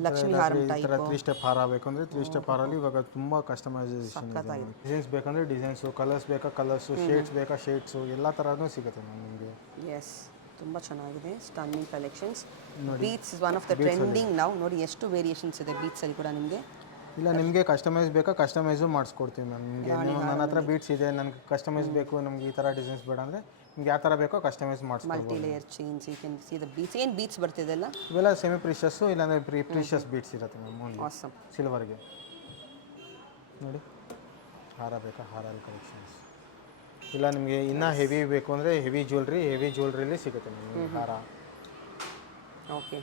Lakshmi ಹಾರಂ ಈ ಥರ ಟೈಪ್ 3 ಸ್ಟೆಪ್ ಹಾರ ಬೇಕು ಅಂದರೆ 3 ಸ್ಟೆಪ್ ಹಾರಲ್ಲಿ ಇವಾಗ ತುಂಬ ಕಸ್ಟಮೈಸೇಷನ್ ಇದೆ. ಡಿಸೈನ್ಸ್ ಬೇಕಂದರೆ ಡಿಸೈನ್ಸು, ಕಲರ್ಸ್ ಬೇಕಾ ಕಲರ್ಸು, ಶೇಡ್ಸ್ ಬೇಕಾ ಶೇಡ್ಸು, ಎಲ್ಲ ಥರನೂ ಸಿಗುತ್ತೆ ಮ್ಯಾಮ್ ನಿಮಗೆ. ಎಸ್, ತುಂಬ ಚೆನ್ನಾಗಿದೆ. Stunning collections. Beads is one of the trending ನಾವು. ನೋಡಿ ಎಷ್ಟು ವೇರಿಯೇಷನ್ಸ್ ಇದೆ ಬೀಟ್ಸಲ್ಲಿ ಕೂಡ ನಿಮಗೆ. ಇಲ್ಲ ನಿಮಗೆ ಕಸ್ಟಮೈಸ್ ಬೇಕಾ ಕಸ್ಟಮೈಸು ಮಾಡಿಸ್ಕೊಡ್ತೀವಿ ಮ್ಯಾಮ್. ನಿಮಗೆ ನನ್ನ ಹತ್ರ ಬೀಟ್ಸ್ ಇದೆ, ನನಗೆ ಕಸ್ಟಮೈಸ್ ಬೇಕು, ನಮ್ಗೆ ಈ ಥರ ಡಿಸೈನ್ಸ್ ಬೇಡ ಅಂದರೆ ನಿಮ್ಗೆ ಯಾವ ಥರ ಬೇಕೋ ಕಸ್ಟಮೈಸ್ ಮಾಡಿಸ್ಕೊಡ್ಬೋದು. Multi layer chains, you can see the beads. ಏನು ಬೀಟ್ಸ್ ಬರ್ತಿದೆಲ್ಲ? ಇವೆಲ್ಲ ಸೆಮಿ ಪ್ರೀಶಿಯಸ್ಸು, ಇಲ್ಲಾಂದರೆ ಪ್ರೀಶಿಯಸ್ ಬೀಟ್ಸ್ ಇರುತ್ತೆ ಮ್ಯಾಮ್. Only awesome. ಸಿಲ್ವರ್ಗೆ ನೋಡಿ ಹಾರ ಬೇಕಾ ಹಾರಲ್ಲಿ ಕಲೆಕ್ಷನ್ಸ್. ಇಲ್ಲ ನಿಮಗೆ ಇನ್ನೂ ಹೆವಿ ಬೇಕು ಅಂದರೆ ಹೆವಿ ಜ್ಯುವೆಲ್ರಿಲಿ ಸಿಗುತ್ತೆ ಮ್ಯಾಮ್ ಹಾರ. ಓಕೆ,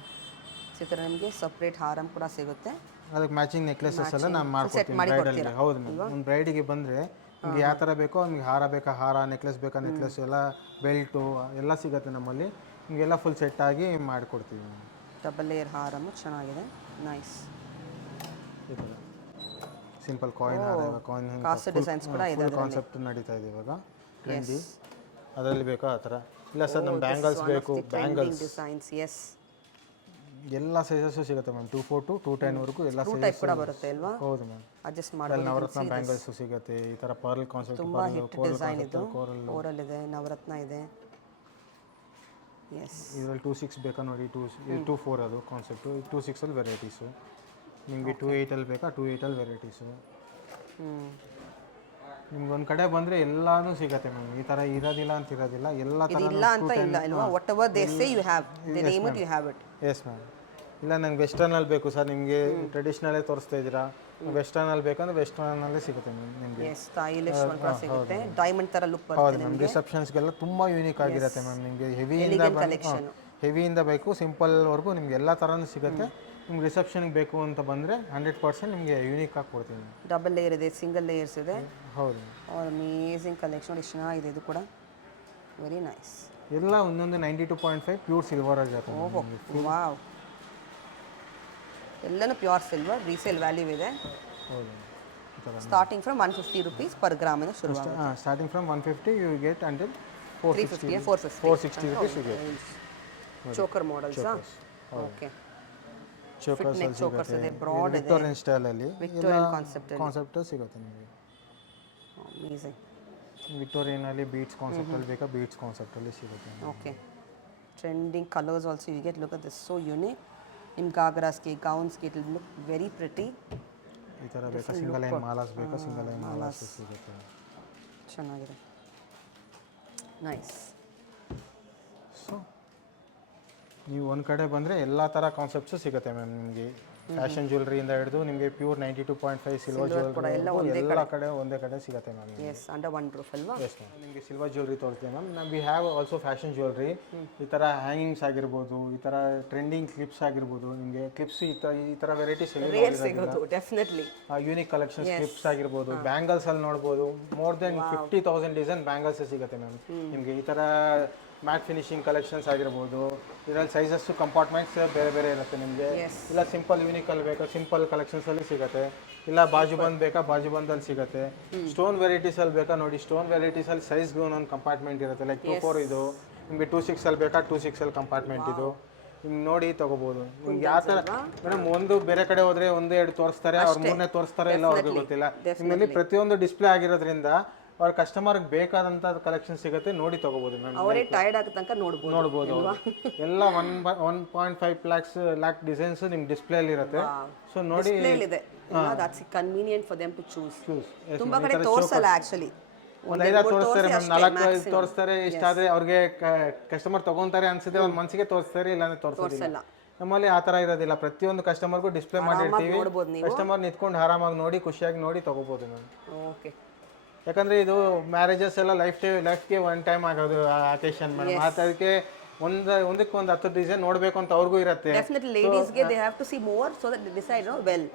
ಈ ಥರ ನಿಮಗೆ ಸಪ್ರೇಟ್ ಹಾರಂ ಕೂಡ ಸಿಗುತ್ತೆ. ಅದಕ್ಕೆ ಮ್ಯಾಚಿಂಗ್ ನೆಕ್ಲೆಸಸ್ ಎಲ್ಲ ನಾನು ಮಾಡ್ಕೊಡ್ತೀನಿ ಬ್ರೈಡಲ್ಗೆ. ಹೌದು ಮ್ಯಾಮ್, ಒಂದು ಬ್ರೈಡಿಗೆ ಬಂದರೆ ನಿಮ್ಗೆ ಯಾವ ಥರ ಬೇಕೋ ನಿಮ್ಗೆ ಹಾರ ಬೇಕಾ ಹಾರ, ನೆಕ್ಲೆಸ್ ಬೇಕಾ ನೆಕ್ಲೆಸ್, ಎಲ್ಲ ಬೆಲ್ಟು ಎಲ್ಲ ಸಿಗುತ್ತೆ ನಮ್ಮಲ್ಲಿ. ನಿಮಗೆಲ್ಲ ಫುಲ್ ಸೆಟ್ ಆಗಿ ಮಾಡಿಕೊಡ್ತೀವಿ. ಡಬಲ್ ಲೇಯರ್ ಹಾರము ಚೆನ್ನಾಗಿದೆ. ನೈಸ್. ಈ ಥರ ಸಿಂಪಲ್ ಕಾಯಿನ್ ಹಾರ, ಕಾಯಿನ್ ಡಿಸೈನ್ಸ್ ಕೂಡ ಇದೆ. ಕಾನ್ಸೆಪ್ಟ್ ನಡೀತಾ ಇದೆ ಇವಾಗ ಟ್ರೆಂಡಿ. ಅದರಲ್ಲಿ ಬೇಕಾ ಆ ಥರ. ಇಲ್ಲ ಸರ್ ನಮ್ಮ ಬ್ಯಾಂಗಲ್ಸ್ ಬೇಕು, ಬ್ಯಾಂಗಲ್ಸ್ ಡಿಸೈನ್ಸ್. ಎಸ್, ಎಲ್ಲ ಸೈಜಸ್ಸು ಸಿಗುತ್ತೆ ಮ್ಯಾಮ್. 2 to 210 ವರೆಗೂ ಎಲ್ಲ ಟೈಪ್ ಕೂಡ ಬರುತ್ತೆ ಅಲ್ವಾ? ಹೌದು ಮ್ಯಾಮ್. ಅಡ್ಜಸ್ಟ್ ಮಾಡಬಹುದು. ನವರತ್ನ ಬ್ಯಾಂಗಲ್ಸು ಸಿಗುತ್ತೆ. ಈ ಥರ ಪರ್ಲ್ ಕಾನ್ಸೆಪ್ಟ್, ತುಂಬಾ ಹಿಟ್ ಡಿಸೈನ್ ಇದು. ಕೋರಲ್ ಇದೆ, ನವರತ್ನ ಇದೆ. ಎಸ್, ಇದರಲ್ಲಿ 2.6 ಬೇಕಾ ನೋಡಿ. 2.4 ಅದು ಕಾನ್ಸೆಪ್ಟು. 2.6 ವೆರೈಟೀಸು. ನಿಮಗೆ 2.8 ಬೇಕಾ 2.8 ವೆರೈಟೀಸು. ನಿಮ್ಗೆ ಒಂದು ಕಡೆ ಬಂದರೆ ಎಲ್ಲಾನು ಸಿಗುತ್ತೆ ಮ್ಯಾಮ್. ಈ ಥರ ಇರೋದಿಲ್ಲ ಅಂತ ಇರೋದಿಲ್ಲ, ಎಲ್ಲ ಥರ ಇಲ್ಲ ಅಂತ ಇಲ್ಲ ಅಲ್ವಾ? Whatever they say you have, they name it, you have it. Yes ma'am. ಇಲ್ಲ ನಂಗೆ ವೆಸ್ಟರ್ನಲ್ಲಿ ಬೇಕು ಸರ್, ನಿಮಗೆ ಟ್ರೆಡಿಷ್ನಲೇ ತೋರಿಸ್ತಾ ಇದ್ದೀರಾ, ವೆಸ್ಟರ್ನಲ್ಲಿ ಬೇಕಂದ್ರೆ ವೆಸ್ಟರ್ನಲ್ಲೇ ಸಿಗುತ್ತೆ ಮ್ಯಾಮ್ ನಿಮಗೆ. ಎಸ್, ಸ್ಟೈಲಿಶ್ ಒನ್ ಕೂಡ ಸಿಗುತ್ತೆ. ಡೈಮಂಡ್ ಥರ ಲುಕ್ ಹೌದು ಬರುತ್ತೆ ಮ್ಯಾಮ್. ನಿಮಗೆ. ರಿಸೆಪ್ಷನ್ಸ್ಗೆಲ್ಲ ತುಂಬ ಯೂನಿಕ್ ಆಗಿರುತ್ತೆ ಮ್ಯಾಮ್. ನಿಮಗೆ ಕಲೆಕ್ಷನ್. ಹೆವಿಯಿಂದ ಬೇಕು ಸಿಂಪಲ್ವರೆಗೂ ನಿಮ್ಗೆ ಎಲ್ಲ ಥರನೂ ಸಿಗುತ್ತೆ. ನಿಮ್ಗೆ ರಿಸೆಪ್ಷನ್ಗೆ ಬೇಕು ಅಂತ ಬಂದರೆ 100% ನಿಮಗೆ ಯೂನಿಕ್ ಆಗಿ ಕೊಡ್ತೀನಿ. ಡಬಲ್ ಲೇಯರ್ ಇದೆ, ಸಿಂಗಲ್ ಲೇಯರ್ಸ್ ಇದೆ. ಹೌದು. Amazing collection. ಎಷ್ಟು ಚೆನ್ನಾಗಿದೆ ಇದು ಕೂಡ. Very nice. ಎಲ್ಲ ಒಂದೊಂದು 92.5 ಪ್ಯೂರ್ ಸಿಲ್ವರ್ ಆಗಿರುತ್ತೆ. ವಾವ್, ಎಲ್ಲನೂ ಪ್ಯೂರ್ ಸಿಲ್ವರ್. ರೀಸೇಲ್ ವ್ಯಾಲ್ಯೂ ಇದೆ. ಹೌದು. Starting from 150 rupees per gram ಇಂದ ಶುರು ಆಗುತ್ತೆ. Starting from 150 you get until 450 450 rupees you get. Choker models. Okay, chokers ಇದೆ, ಬ್ರಾಡ್ ಇದೆ, ವಿಕ್ಟೋರಿಯನ್ ಸ್ಟೈಲಲ್ಲಿ ವಿಕ್ಟೋರಿಯನ್ ಕಾನ್ಸೆಪ್ಟ್ ಸಿಗುತ್ತೆ ನಿಮಗೆ. ಅಮೇಝಿಂಗ್. ವಿಕ್ಟೋರಿಯನಲ್ಲಿ ಬೀಟ್ಸ್ ಕಾನ್ಸೆಪ್ಟಲ್ಲಿ ಬೇಕಾ ಬೀಟ್ಸ್ ಕಾನ್ಸೆಪ್ಟಲ್ಲಿ ಸಿಗುತ್ತೆ. Okay, trending colours also you get. Look at this, so unique. ನಿಮ್ಮ ಗಾಗ್ರಾಸ್ಗೆ, ಗೌನ್ಸ್ಗೆ it will look very pretty. ಈ ಥರ ಬೇಕಾ ಸಿಂಗಲ್ ಲೈನ್ ಮಾಲಾಸ್ ಬೇಕಾ ಸಿಂಗಲ್ ಲೈನ್ ಮಾಲಾಸ್ ಸಿಗುತ್ತೆ. ಚೆನ್ನಾಗಿದೆ. ನೈಸ್. ಸೊ ನೀವು ಒಂದು ಕಡೆ ಬಂದರೆ ಎಲ್ಲ ಥರ ಕಾನ್ಸೆಪ್ಟ್ಸು ಸಿಗುತ್ತೆ ಮ್ಯಾಮ್ ನಿಮಗೆ. ಫ್ಯಾಷನ್ ಜ್ಯುವೆಲ್ರಿಯಿಂದ ಹಿಡಿದು ನಿಮಗೆ ಪ್ಯೂರ್ 92.5 ಸಿಲ್ವರ್ ಜ್ಯುವೆಲ್ರಿ ಎಲ್ಲ ಕಡೆ ಒಂದೇ ಕಡೆ ಸಿಗುತ್ತೆ ma'am. Yes, under one roof ಅಲ್ವಾ? Yes ma'am. ನಿಮಗೆ ಸಿಲ್ವರ್ ಜ್ಯುವೆಲ್ರಿ ತೋರಿಸ್ತೀವಿ ma'am. We have also fashion jewellery. ಈ ಥರ ಹ್ಯಾಂಗಿಂಗ್ಸ್ ಆಗಿರ್ಬೋದು, ಈ ಥರ ಟ್ರೆಂಡಿಂಗ್ ಕ್ಲಿಪ್ಸ್ ಆಗಿರ್ಬೋದು. ನಿಮಗೆ ಕ್ಲಿಪ್ಸ್ ಈ ಥರ varieties definitely unique collections clips ಆಗಿರ್ಬೋದು. ಬ್ಯಾಂಗಲ್ಸ್ ಅಲ್ಲಿ ನೋಡ್ಬೋದು, ಮೋರ್ ದೆನ್ 50,000 ಡಿಸೈನ್ ಬ್ಯಾಂಗಲ್ಸ್ ಸಿಗುತ್ತೆ ಮ್ಯಾಮ್ ನಿಮಗೆ. ಈ ಥರ ಮ್ಯಾಟ್ ಫಿನಿಶಿಂಗ್ ಕಲೆಕ್ಷನ್ಸ್ ಆಗಿರ್ಬೋದು. ಇದರಲ್ಲಿ ಸೈಜಸ್ಸು ಕಂಪಾರ್ಟ್ಮೆಂಟ್ಸ್ ಬೇರೆ ಬೇರೆ ಇರುತ್ತೆ ನಿಮಗೆ. ಇಲ್ಲ ಸಿಂಪಲ್ ಯೂನಿಕಲ್ಲಿ ಬೇಕಾ ಸಿಂಪಲ್ ಕಲೆಕ್ಷನ್ಸಲ್ಲಿ ಸಿಗುತ್ತೆ. ಇಲ್ಲ ಬಾಜು ಬಂದ್ ಬೇಕಾ ಬಾಜು ಬಂದಲ್ಲಿ ಸಿಗುತ್ತೆ. ಸ್ಟೋನ್ ವೆರೈಟೀಸಲ್ಲಿ ಬೇಕಾ ನೋಡಿ, ಸ್ಟೋನ್ ವೆರೈಟೀಸಲ್ಲಿ ಸೈಜ್ಗೆ ಒಂದೊಂದು ಕಂಪಾರ್ಟ್ಮೆಂಟ್ ಇರುತ್ತೆ. ಲೈಕ್ 2.4 ಇದು ನಿಮಗೆ 2.6 ಬೇಕಾ 2.6 ಕಂಪಾರ್ಟ್ಮೆಂಟ್ ಇದು. ನಿಮ್ಗೆ ನೋಡಿ ತೊಗೋಬೋದು. ನಿಮ್ಗೆ ಯಾವ ಥರ ಮೇಡಮ್, ಒಂದು ಬೇರೆ ಕಡೆ ಹೋದರೆ 1-2 ತೋರಿಸ್ತಾರೆ, ಅವ್ರು 3ನೇ ತೋರಿಸ್ತಾರೆ, ಇಲ್ಲ ಅವ್ರಿಗೆ ಗೊತ್ತಿಲ್ಲ. ನಿಮ್ಮಲ್ಲಿ ಪ್ರತಿಯೊಂದು ಡಿಸ್ಪ್ಲೇ ಆಗಿರೋದ್ರಿಂದ ಅವ್ರ ಕಸ್ಟಮರ್ಗೆ ಬೇಕಾದಂಥ ಕಲೆಕ್ಷನ್ ಸಿಗುತ್ತೆ, ನೋಡಿ ತೊಗೋಬೋದು ಮ್ಯಾಮ್. ಅವರೇ ಟೈರ್ಡ್ ಆಗೋ ತನಕ ನೋಡ್ಬೋದು. ಎಲ್ಲ 1.5 ಲ್ಯಾಕ್ ಡಿಸೈನ್ಸ್ ನಿಮ್ಮ ಡಿಸ್ಪ್ಲೇಲಿ ಇರುತ್ತೆ. ಸೊ ನೋಡಿ, that's convenient for them to choose. ತುಂಬಾ ಕಡೆ ತೋರಿಸಲ್ಲ ಆಕ್ಚುಲಿ. ಒಂದು 5 ತೋರಿಸ್ತಾರೆ ಮ್ಯಾಮ್, 4-5 ತೋರಿಸ್ತಾರೆ. ಇಷ್ಟ ಆದರೆ ಅವ್ರಿಗೆ ಕಸ್ಟಮರ್ ತೊಗೊತಾರೆ ಅನ್ಸುತ್ತೆ, ಅವ್ರ ಮನಸ್ಸಿಗೆ ತೋರಿಸ್ತಾರೆ, ಇಲ್ಲಾಂದ್ರೆ ತೋರಿಸಲ್ಲ. ನಮ್ಮಲ್ಲಿ ಆ ಥರ ಇರೋದಿಲ್ಲ. ಪ್ರತಿಯೊಂದು ಕಸ್ಟಮರ್ಗೂ ಡಿಸ್ಪ್ಲೇ ಮಾಡಿರ್ತೀವಿ. ಕಸ್ಟಮರ್ ನಿಂತ್ಕೊಂಡು ಆರಾಮಾಗಿ ನೋಡಿ ಖುಷಿಯಾಗಿ ನೋಡಿ ತೊಗೋಬೋದು ಮ್ಯಾಮ್. ಓಕೆ, ಯಾಕಂದರೆ ಇದು ಮ್ಯಾರೇಜಸ್ ಎಲ್ಲ ಲೈಫ್ಗೆ ಒನ್ ಟೈಮ್ ಆಗೋದು ಅಕೇಶನ್ ಮೇಡಮ್. ಅದಕ್ಕೆ ಒಂದಕ್ಕೆ ಒಂದು 10 ಡಿಸೈನ್ ನೋಡಬೇಕು ಅಂತ ಅವ್ರಿಗೂ ಇರುತ್ತೆ. ಡೆಫಿನೆಟ್ಲಿ ಲೇಡೀಸ್ಗೆ they have to see more so that they decide well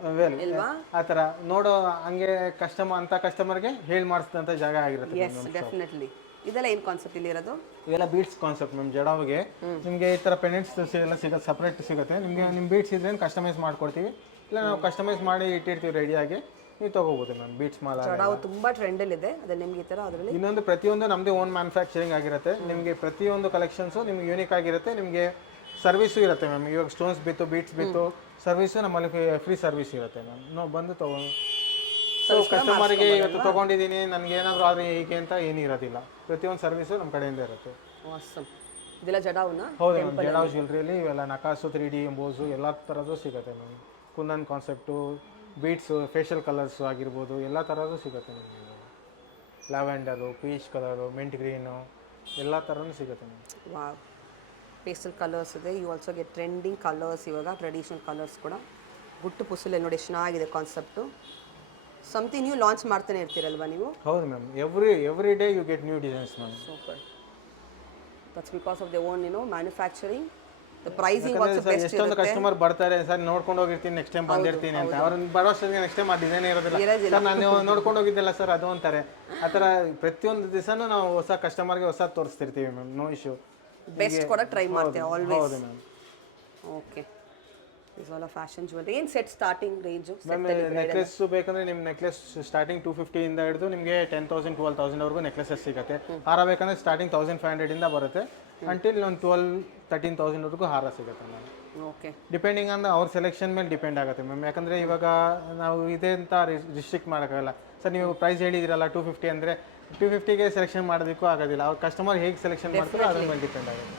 ಅಲ್ವಾ? ಆ ಥರ ನೋಡೋ ಹಂಗೆ ಕಸ್ಟಮರ್ಗೆ ಹೇಳಿ ಮಾಡಿಸಿದಂಥ ಜಾಗ ಆಗಿರುತ್ತೆ. Yes, definitely. ಇದೆಲ್ಲ ಏನು ಕಾನ್ಸೆಪ್ಟ್ ಇಲ್ಲಿ ಇರೋದು? ಇವೆಲ್ಲ ಬೀಟ್ಸ್ ಕಾನ್ಸೆಪ್ಟ್ ಮ್ಯಾಮ್. ಜಡಾವಿಗೆ ನಿಮಗೆ ಈ ಥರ ಪೆಂಡೆಂಟ್ಸ್ ಎಲ್ಲ ಸಿಗುತ್ತೆ, ಸಪ್ರೇಟ್ ಸಿಗುತ್ತೆ ನಿಮಗೆ. ನಿಮ್ಮ ಬೀಟ್ಸ್ ಇದ್ರೆ ಕಸ್ಟಮೈಸ್ ಮಾಡ್ಕೊಡ್ತೀವಿ, ಇಲ್ಲ ನಾವು ಕಸ್ಟಮೈಸ್ ಮಾಡಿ ಇಟ್ಟಿರ್ತೀವಿ ರೆಡಿಯಾಗಿ, ನೀವು ತೊಗೋಬೋದು ಮ್ಯಾಮ್. ಬೀಟ್ಸ್ ಮಾಲ ಜಡಾವು ತುಂಬ ಟ್ರೆಂಡಲ್ಲಿದೆ, ಅದೇ ನಿಮ್ಗೆ ಈ ಥರ ಅದರಲ್ಲಿ ಇನ್ನೊಂದು ಪ್ರತಿಯೊಂದು ನಮ್ಮದೇ ಓನ್ ಮ್ಯಾನುಫ್ಯಾಕ್ಚರಿಂಗ್ ಆಗಿರುತ್ತೆ. ನಿಮಗೆ ಪ್ರತಿಯೊಂದು ಕಲೆಕ್ಷನ್ಸು ನಿಮ್ಗೆ ಯೂನಿಕ್ ಆಗಿರುತ್ತೆ. ನಿಮಗೆ ಸರ್ವಿಸು ಇರುತ್ತೆ ಮ್ಯಾಮ್. ಇವಾಗ ಸ್ಟೋನ್ಸ್ ಬಿತ್ತು, ಬೀಟ್ಸ್ ಬಿತ್ತು, ಸರ್ವಿಸು ನಮ್ಮಲ್ಲಿ ಫ್ರೀ ಸರ್ವಿಸ್ ಇರುತ್ತೆ ಮ್ಯಾಮ್. ನಾವು ಬಂದು ತೊಗೊಂಡು ಕಸ್ಟಮರ್ಗೆ ಇವತ್ತು ತೊಗೊಂಡಿದ್ದೀನಿ ನನಗೆ ಏನಾದರೂ ಆದರೆ ಹೀಗೆ ಅಂತ ಏನಿರೋದಿಲ್ಲ. ಪ್ರತಿಯೊಂದು ಸರ್ವಿಸು ನಮ್ಮ ಕಡೆಯಿಂದ ಇರುತ್ತೆ. ಆಸಮ್. ಇದೆಲ್ಲ ಜಡಾವುನ? ಹೌದು ಮ್ಯಾಮ್. ಜಡಾವ್ ಜ್ಯುವೆಲ್ರಿಯಲ್ಲಿ ಇವೆಲ್ಲ ನಕಾಸು, 3D ಎಂಬೋಸು ಎಲ್ಲ ಥರದ್ದು ಸಿಗುತ್ತೆ ma'am. Kundan concept, beads, facial colours ಆಗಿರ್ಬೋದು, ಎಲ್ಲ ಥರದ್ದು ಸಿಗುತ್ತೆ ma'am. Lavender, peach colour, mint green, ಎಲ್ಲ ಥರನೂ ಸಿಗುತ್ತೆ ಮ್ಯಾಮ್. ವಾವ್, ಪೇಸ್ಟಲ್ ಕಲರ್ಸ್ ಇದೆ. You also get trending colours, ಇವಾಗ ಟ್ರೆಡಿಷನಲ್ ಕಲರ್ಸ್ ಕೂಡ. ಗುಟ್ಟು ಪುಸುಲೆ ನೋಡಿ ಎಷ್ಟು ಚೆನ್ನಾಗಿದೆ ಕಾನ್ಸೆಪ್ಟು. ಸಮಥಿಂಗ್ ನ್ಯೂ ಲಾಂಚ್ ಮಾಡ್ತಾನೆ ಇರ್ತೀರಲ್ವಾ ನೀವು? ಹೌದು ma'am. Every day you get new designs ma'am. Super. That's because of the own manufacturing. The pricing also best ಇರುತ್ತೆ. ಎಷ್ಟೊಂದು ಕಸ್ಟಮರ್ ಬರ್ತಾರೆ ಸರ್, ನೋಡ್ಕೊಂಡು ಹೋಗಿರ್ತೀನಿ, ನೆಕ್ಸ್ಟ್ ಟೈಮ್ ಬಂದಿರ್ತೀನಿ ಅಂತ. ಅವ್ರನ್ನ ಬರೋಷ್ಟೊತ್ತಿಗೆ ನೆಕ್ಸ್ಟ್ ಟೈಮ್ ಆ ಡಿಸೈನ್ ಇರೋದಿಲ್ಲ ಸರ್, ನಾನು ನೋಡ್ಕೊಂಡು ಹೋಗಿದ್ದೆಲ್ಲ ಸರ್ ಅದು ಅಂತಾರೆ. ಆ ಥರ ಪ್ರತಿಯೊಂದು ದಿವಸನೂ ನಾವು ಹೊಸ ಕಸ್ಟಮರ್ಗೆ ಹೊಸ ತೋರಿಸ್ತಿರ್ತೀವಿ ಮ್ಯಾಮ್. No issue. ಬೆಸ್ಟ್ ಕೂಡ ಟ್ರೈ ಮಾಡ್ತೀವಿ ಆಲ್ವೇಸ್. ಹೌದು ma'am. Okay, is all fashion jewellery. ಏನು set starting range? Ma'am necklace ಬೇಕಂದ್ರೆ ನಿಮ್ಮ ನೆಕ್ಲೆಸ್ ಸ್ಟಾರ್ಟಿಂಗ್ 250 ಇಂದ ಹಿಡಿದು ನಿಮಗೆ 10,000 12,000ವರೆಗೂ ನೆಕ್ಲೆಸಸ್ ಸಿಗುತ್ತೆ. ಹಾರ ಬೇಕಂದ್ರೆ ಸ್ಟಾರ್ಟಿಂಗ್ 1500 ಇಂದ ಬರುತ್ತೆ, ಅಂಟಿಲ್ ಒಂದು 12,000-13,000ವರೆಗೂ ಹಾರ ಸಿಗುತ್ತೆ ಮ್ಯಾಮ್. ಓಕೆ, ಡಿಪೆಂಡಿಂಗ್ ಆನ್ ಅವ್ರ ಸೆಲೆಕ್ಷನ್ ಮೇಲೆ ಡಿಪೆಂಡ್ ಆಗುತ್ತೆ ಮ್ಯಾಮ್. ಯಾಕಂದರೆ ಇವಾಗ ನಾವು ಇದೆ ಅಂತ ರಿಸ್ಟ್ರಿಕ್ಟ್ ಮಾಡೋಕ್ಕಾಗಲ್ಲ ಸರ್. ನೀವು ಪ್ರೈಸ್ ಹೇಳಿದಿರಲ್ಲ 250 ಅಂದರೆ 250ಗೆ ಸೆಲೆಕ್ಷನ್ ಮಾಡೋದಕ್ಕೂ ಆಗೋದಿಲ್ಲ. ಅವ್ರ ಕಸ್ಟಮರ್ ಹೇಗೆ ಸೆಲೆಕ್ಷನ್ ಮಾಡ್ತಾರೋ ಅದ್ರ ಮೇಲೆ ಡಿಪೆಂಡ್ ಆಗುತ್ತೆ.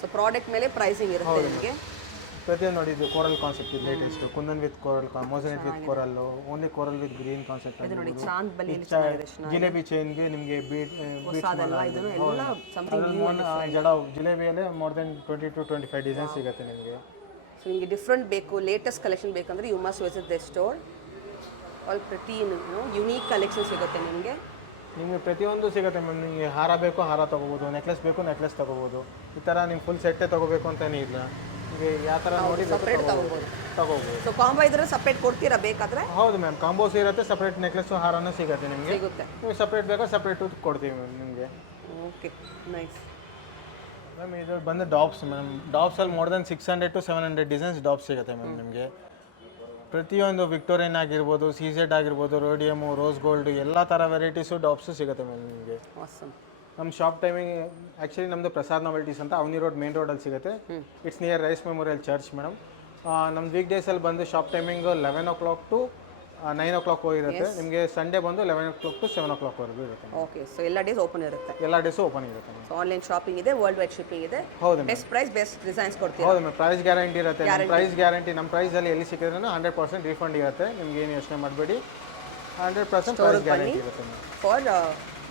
ಸೊ ಪ್ರಾಡಕ್ಟ್ ಮೇಲೆ ಪ್ರೈಸಿಂಗ್ ಇರುತ್ತೆ ನಿಮಗೆ. ಪ್ರತಿಯೊಂದು ನೋಡಿ, ಇದು ಕೋರಲ್ ಕಾನ್ಸೆಪ್ಟ್ ಇದೆ latest. Kundan with coral, moissanite with coral, only coral with green concept. ನೋಡಿ ಚಾಂದ್ ಬಲಿ ಜಿಲೇಬಿ ಚೈನ್ಗೆ ನಿಮಗೆ ಜಡಾವ್ ಜಿಲೇಬಿಯಲ್ಲೇ ಮೋರ್ ದೆನ್ 20 to 25 ಡಿಸೈನ್ ಸಿಗುತ್ತೆ ನಿಮಗೆ. ಸೊ ನಿಮಗೆ ಡಿಫ್ರೆಂಟ್ ಬೇಕು, ಲೇಟೆಸ್ಟ್ ಕಲೆಕ್ಷನ್ ಬೇಕಂದ್ರೆ you must visit the store. All ಪ್ರತಿ ಯುನೀಕ್ ಕಲೆಕ್ಷನ್ ಸಿಗುತ್ತೆ ನಿಮಗೆ. ನಿಮಗೆ ಪ್ರತಿಯೊಂದು ಸಿಗುತ್ತೆ ಮ್ಯಾಮ್. ನಿಮಗೆ ಹಾರ ಬೇಕು ಹಾರ ತೊಗೋಬೋದು, ನೆಕ್ಲೆಸ್ ಬೇಕು ನೆಕ್ಲೆಸ್ ತೊಗೋಬೋದು. ಈ ಥರ ನಿಮ್ಮ ಫುಲ್ ಸೆಟ್ಟೇ ತೊಗೋಬೇಕು ಅಂತಲೇ ಇಲ್ಲ, ನಿಮಗೆ ಯಾವ ಥರ ನೋಡಿ ಸಪ್ರೇಟ್ ತೊಗೋಬೋದು. ತೊಗೋಬೋದು. ಸೊ ಕಾಂಬೋ ಇದ್ರೆ ಸಪ್ರೇಟ್ ಕೊಡ್ತೀರಾ ಬೇಕಾದರೆ? ಹೌದು ಮ್ಯಾಮ್, ಕಾಂಬೋಸ್ ಇರುತ್ತೆ, ಸಪ್ರೇಟ್ ನೆಕ್ಲೆಸ್ಸು ಹಾರನೂ ಸಿಗುತ್ತೆ ನಿಮಗೆ. ಸಿಗುತ್ತೆ. ನೀವು ಸಪ್ರೇಟ್ ಬೇಕಾ ಸಪ್ರೇಟು ಕೊಡ್ತೀವಿ ಮ್ಯಾಮ್ ನಿಮಗೆ. Okay, nice ma'am. ಇದು ಬಂದು ಡಾಪ್ಸ್ ಮ್ಯಾಮ್. ಡಾಪ್ಸಲ್ಲಿ more than 600 to 700 designs tops ಸಿಗುತ್ತೆ ಮ್ಯಾಮ್ ನಿಮಗೆ. ಪ್ರತಿಯೊಂದು ವಿಕ್ಟೋರಿಯನ್ ಆಗಿರ್ಬೋದು, CZ ಆಗಿರ್ಬೋದು, ರೋಡಿಯಮು, ರೋಸ್ ಗೋಲ್ಡ್, ಎಲ್ಲ ಥರ ವೆರೈಟೀಸು ಡಾಪ್ಸು ಸಿಗುತ್ತೆ ಮ್ಯಾಮ್ ನಿಮಗೆ. ಆಸಮ್. ನಮ್ಮ ಶಾಪ್ ಟೈಮಿಂಗ್ ಆ್ಯಕ್ಚುಲಿ ನಮ್ಮದು ಪ್ರಸಾದ್ ನಾವೆಲ್ಟೀಸ್ ಅಂತ ಅವನಿ ರೋಡ್ ಮೇನ್ ರೋಡಲ್ಲಿ ಸಿಗುತ್ತೆ. It's near Rice memorial Church madam. ನಮ್ಮ ವೀಕ್ ಡೇಸಲ್ಲಿ ಬಂದು shop timing 11 o'clock to 9 o'clock ಇರುತ್ತೆ. ನಿಮಗೆ ಸಂಡೇ ಬಂದು 11 o'clock to 7 o'clockವರೆಗೂ ಇರುತ್ತೆ. ಓಕೆ, ಸೊ ಎಲ್ಲ ಡೇಸ್ ಓಪನ್ ಇರುತ್ತೆ? ಎಲ್ಲ ಡೇಸು ಓಪನ್ ಇರುತ್ತೆ. ಸೊ ಆನ್ಲೈನ್ ಶಾಪಿಂಗ್ ಇದೆ, ವರ್ಲ್ಡ್ ವೈಡ್ ಶಿಪ್ಪಿಂಗ್ ಇದೆ. ಹೌದು, ಬೆಸ್ಟ್ ಪ್ರೈಸ್ ಬೆಸ್ಟ್ ಡಿಸೈನ್ಸ್ ಕೊಡ್ತೀವಿ. ಹೌದು ಮ್ಯಾಮ್. ಪ್ರೈಸ್ ಗ್ಯಾರಂಟಿ ಇರುತ್ತೆ. ಪ್ರೈಸ್ ಗ್ಯಾರಂಟಿ ನಮ್ಮ ಪ್ರೈಸಲ್ಲಿ ಎಲ್ಲಿ ಸಿಕ್ಕಿದ್ರೂ 100% ರೀಫಂಡ್ ಇರುತ್ತೆ. ನಿಮ್ಗೆ ಏನು ಯೋಚನೆ ಮಾಡಬೇಡಿ, 100% ಪ್ರೈಸ್ ಗ್ಯಾರಂಟಿ ಇರುತ್ತೆ ಮ್ಯಾಮ್ ಫಾರ್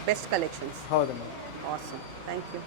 ಬೆಸ್ಟ್ ಕಲೆಕ್ಷನ್ಸ್. ಹೌದು ಮ್ಯಾಮ್. Awesome, thank you.